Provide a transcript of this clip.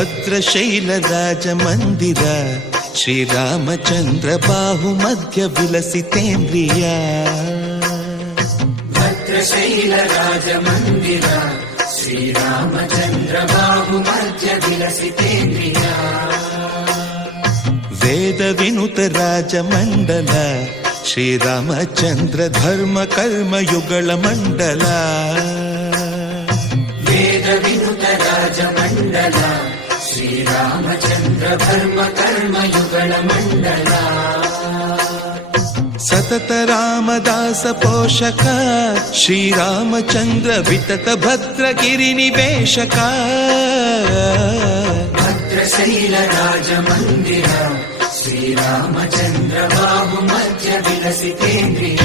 ಭದ್ರಶೈಲ ರಾಜ ಮಂದಿರ ಶ್ರೀರಾಮಚಂದ್ರ ಬಾಹು ಮಧ್ಯ ವಿಲಸಿತೇಂದ್ರಿಯ ಭದ್ರಶೈಲ ರಾಜ ಮಂದಿರ ಶ್ರೀರಾಮಚಂದ್ರ ಬಾಹು ಮಧ್ಯ ವಿಲಸಿತೇಂದ್ರಿಯ ವೇದ ವಿನುತ ರಾಜ ಮಂಡಲ ಶ್ರೀರಾಮಚಂದ್ರ ಧರ್ಮ ಕರ್ಮ ಯುಗಳ ಮಂಡಲ ವೇದ ವಿನುತ ರಾಜ ಮಂಡಲ ಶ್ರೀರಾಮಚಂದ್ರ ಧರ್ಮ ಕರ್ಮ ಯುಗಳ ಮಂಡಲ ಸತತ ರಾಮದಾಸ ಪೋಷಕ ಶ್ರೀರಾಮಚಂದ್ರ ವಿತತ ಭದ್ರಗಿರಿ ನಿವೇಶಕ ಭದ್ರಶೈಲ ರಾಜ ಮಂದಿರ ಶ್ರೀರಾಮಚಂದ್ರ ಬಾಹು ಮಧ್ಯ ವಿಲಸಿತೇಂದ್ರಿಯ